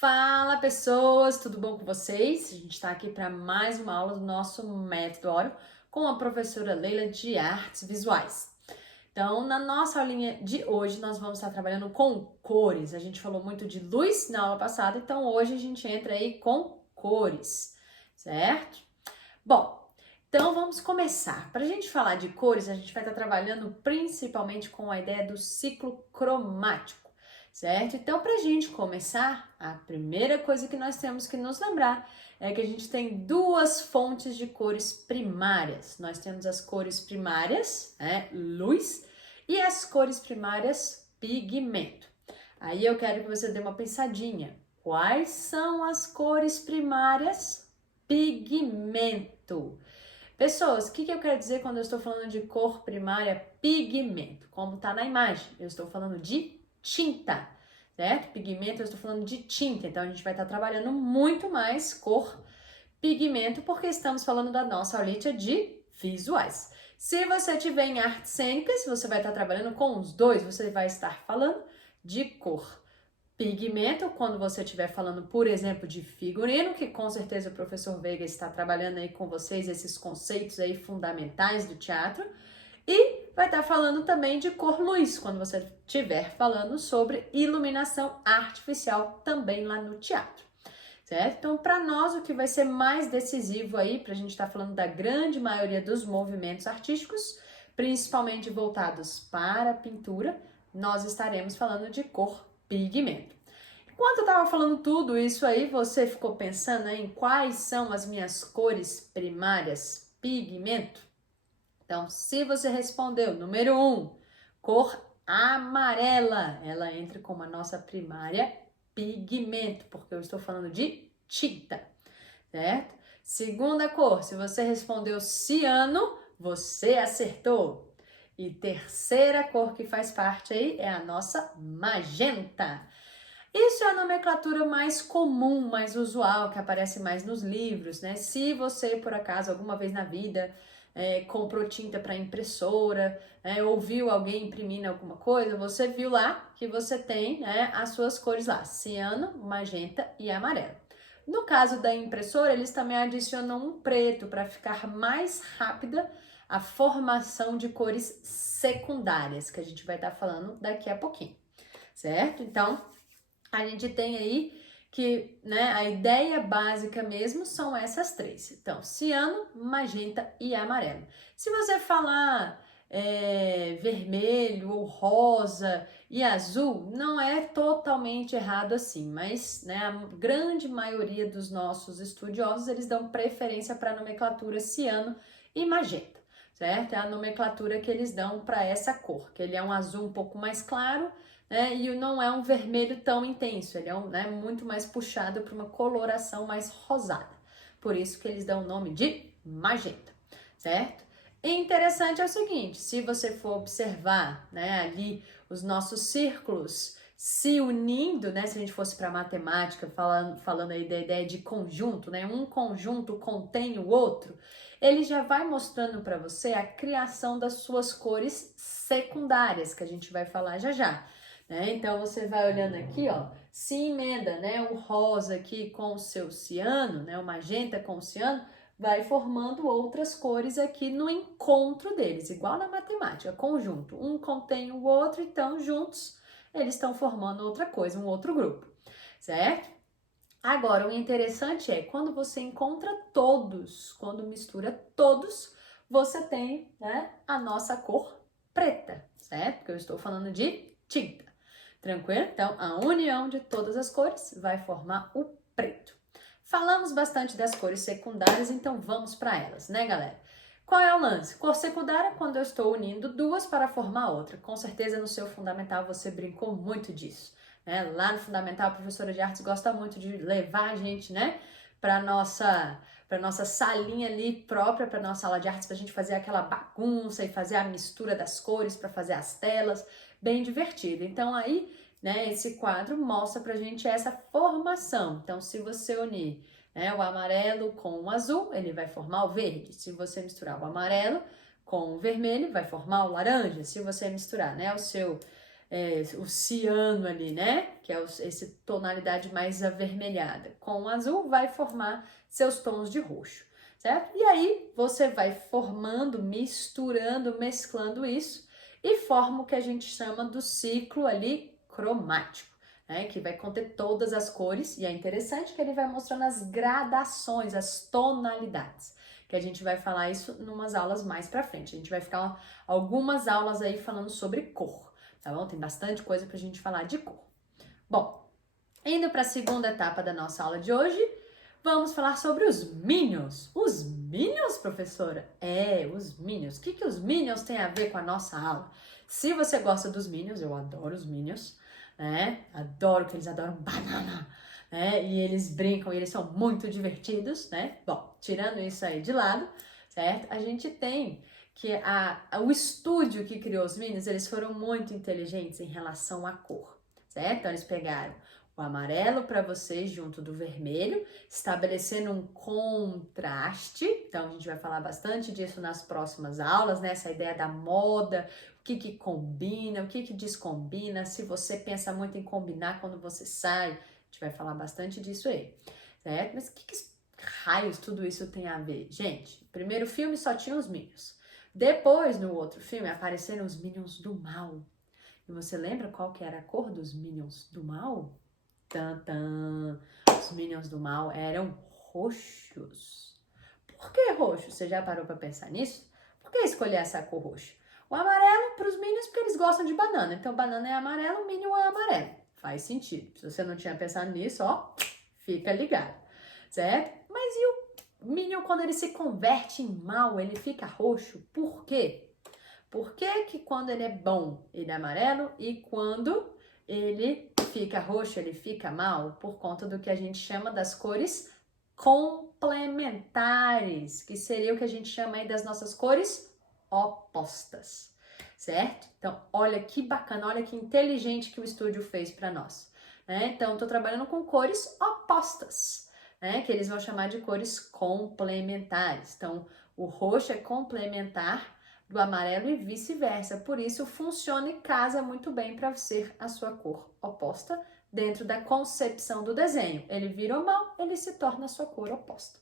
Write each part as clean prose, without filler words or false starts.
Fala pessoas, tudo bom com vocês? A gente está aqui para mais uma aula do nosso Método Oro com a professora Leila de Artes Visuais. Então, na nossa aulinha de hoje, nós vamos estar trabalhando com cores. A gente falou muito de luz na aula passada, então hoje a gente entra aí com cores, certo? Bom, então vamos começar. Para a gente falar de cores, a gente vai estar trabalhando principalmente com a ideia do ciclo cromático. Certo? Então, para a gente começar, a primeira coisa que nós temos que nos lembrar é que a gente tem duas fontes de cores primárias. Nós temos as cores primárias, luz, e as cores primárias, pigmento. Aí eu quero que você dê uma pensadinha. Quais são as cores primárias? Pigmento. Pessoas, o que eu quero dizer quando eu estou falando de cor primária, pigmento? Como está na imagem, eu estou falando de tinta, certo? Pigmento, eu estou falando de tinta, então a gente vai estar trabalhando muito mais cor pigmento, porque estamos falando da nossa aulita de visuais. Se você tiver em artes cênicas, você vai estar trabalhando com os dois, você vai estar falando de cor pigmento, quando você estiver falando, por exemplo, de figurino, que com certeza o professor Veiga está trabalhando aí com vocês esses conceitos aí fundamentais do teatro, e vai estar falando também de cor luz, quando você estiver falando sobre iluminação artificial também lá no teatro, certo? Então, para nós, o que vai ser mais decisivo aí, para a gente estar falando da grande maioria dos movimentos artísticos, principalmente voltados para a pintura, nós estaremos falando de cor pigmento. Enquanto eu estava falando tudo isso aí, você ficou pensando em quais são as minhas cores primárias pigmento? Então, se você respondeu, número 1, cor amarela, ela entra como a nossa primária pigmento, porque eu estou falando de tinta, certo? Segunda cor, se você respondeu ciano, você acertou. E terceira cor que faz parte aí é a nossa magenta. Isso é a nomenclatura mais comum, mais usual, que aparece mais nos livros, né? Se você, por acaso, alguma vez na vida comprou tinta para impressora, ou viu alguém imprimindo alguma coisa, você viu lá que você tem as suas cores lá, ciano, magenta e amarelo. No caso da impressora, eles também adicionam um preto para ficar mais rápida a formação de cores secundárias, que a gente vai estar falando daqui a pouquinho, certo? Então, a gente tem aí que a ideia básica mesmo são essas três. Então, ciano, magenta e amarelo. Se você falar vermelho ou rosa e azul, não é totalmente errado assim, mas a grande maioria dos nossos estudiosos, eles dão preferência para a nomenclatura ciano e magenta, certo? É a nomenclatura que eles dão para essa cor, que ele é um azul um pouco mais claro, e não é um vermelho tão intenso, ele é muito mais puxado para uma coloração mais rosada. Por isso que eles dão o nome de magenta, certo? E interessante é o seguinte, se você for observar ali os nossos círculos se unindo, se a gente fosse para matemática, falando aí da ideia de conjunto, um conjunto contém o outro, ele já vai mostrando para você a criação das suas cores secundárias, que a gente vai falar já já. Então, você vai olhando aqui, ó, se emenda, o rosa aqui com o seu ciano, o magenta com o ciano, vai formando outras cores aqui no encontro deles, igual na matemática, conjunto. Um contém o outro, então, juntos, eles estão formando outra coisa, um outro grupo, certo? Agora, o interessante é, quando você encontra todos, quando mistura todos, você tem, a nossa cor preta, certo? Porque eu estou falando de tinta. Tranquilo? Então, a união de todas as cores vai formar o preto. Falamos bastante das cores secundárias, então vamos para elas, galera? Qual é o lance? Cor secundária é quando eu estou unindo duas para formar outra. Com certeza no seu fundamental você brincou muito disso. Lá no fundamental, a professora de artes gosta muito de levar a gente, para nossa salinha ali própria, para nossa sala de artes, para a gente fazer aquela bagunça e fazer a mistura das cores para fazer as telas, bem divertido. Então aí, esse quadro mostra pra gente essa formação. Então, se você unir o amarelo com o azul, ele vai formar o verde. Se você misturar o amarelo com o vermelho, vai formar o laranja. Se você misturar o seu o ciano ali, né? Que é essa tonalidade mais avermelhada. Com o azul vai formar seus tons de roxo, certo? E aí você vai formando, misturando, mesclando isso e forma o que a gente chama do ciclo ali cromático, né? Que vai conter todas as cores e é interessante que ele vai mostrando as gradações, as tonalidades. Que a gente vai falar isso em umas aulas mais pra frente. A gente vai ficar algumas aulas aí falando sobre cor, tá bom? Tem bastante coisa pra gente falar de cor. Bom, indo para a segunda etapa da nossa aula de hoje, vamos falar sobre os Minions. Os Minions, professora? Os Minions. O que os Minions têm a ver com a nossa aula? Se você gosta dos Minions, eu adoro os Minions, né? Adoro que eles adoram banana, né? E eles brincam e eles são muito divertidos, né? Bom, tirando isso aí de lado, certo? A gente tem que o estúdio que criou os Minions, eles foram muito inteligentes em relação à cor, certo? Então eles pegaram o amarelo para vocês junto do vermelho, estabelecendo um contraste. Então a gente vai falar bastante disso nas próximas aulas, né? Essa ideia da moda, o que combina, o que descombina, se você pensa muito em combinar quando você sai, a gente vai falar bastante disso aí, certo? Mas que raios tudo isso tem a ver? Gente, no primeiro filme só tinha os Minions. Depois, no outro filme, apareceram os Minions do Mal. E você lembra qual que era a cor dos Minions do Mal? Tantã. Os Minions do Mal eram roxos. Por que roxo? Você já parou para pensar nisso? Por que escolher essa cor roxa? O amarelo para os Minions porque eles gostam de banana. Então, banana é amarelo, Minion é amarelo. Faz sentido. Se você não tinha pensado nisso, ó, fica ligado, certo? Mas e o Minion, quando ele se converte em mal, ele fica roxo? Por quê? Por que quando ele é bom, ele é amarelo e quando ele fica roxo, ele fica mal? Por conta do que a gente chama das cores complementares, que seria o que a gente chama aí das nossas cores opostas, certo? Então, olha que bacana, olha que inteligente que o estúdio fez para nós, né? Então, estou trabalhando com cores opostas, né? Que eles vão chamar de cores complementares. Então, o roxo é complementar do amarelo e vice-versa. Por isso, funciona e casa muito bem para ser a sua cor oposta dentro da concepção do desenho. Ele vira o mal, ele se torna a sua cor oposta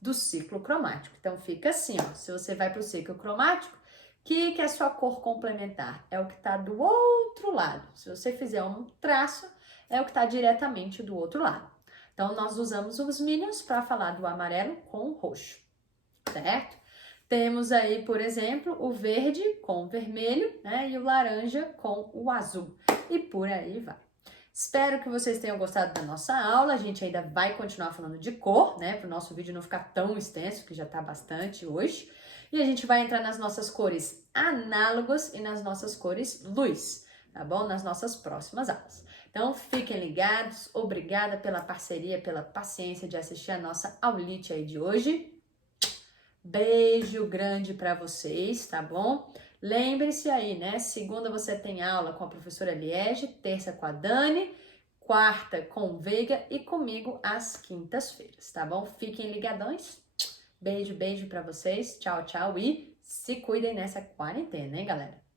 do ciclo cromático. Então, fica assim, ó. Se você vai para o ciclo cromático, o que é a sua cor complementar? É o que está do outro lado. Se você fizer um traço, é o que está diretamente do outro lado. Então, nós usamos os Minions para falar do amarelo com o roxo, certo? Temos aí, por exemplo, o verde com o vermelho, né? E o laranja com o azul. E por aí vai. Espero que vocês tenham gostado da nossa aula. A gente ainda vai continuar falando de cor, né? Para o nosso vídeo não ficar tão extenso, que já está bastante hoje. E a gente vai entrar nas nossas cores análogas e nas nossas cores luz, tá bom? Nas nossas próximas aulas. Então, fiquem ligados. Obrigada pela parceria, pela paciência de assistir a nossa aulite aí de hoje. Beijo grande para vocês, tá bom? Lembre-se aí, né? Segunda você tem aula com a professora Liege, terça com a Dani, quarta com o Veiga e comigo às quintas-feiras, tá bom? Fiquem ligadões. Beijo, beijo para vocês. Tchau, tchau e se cuidem nessa quarentena, hein, galera?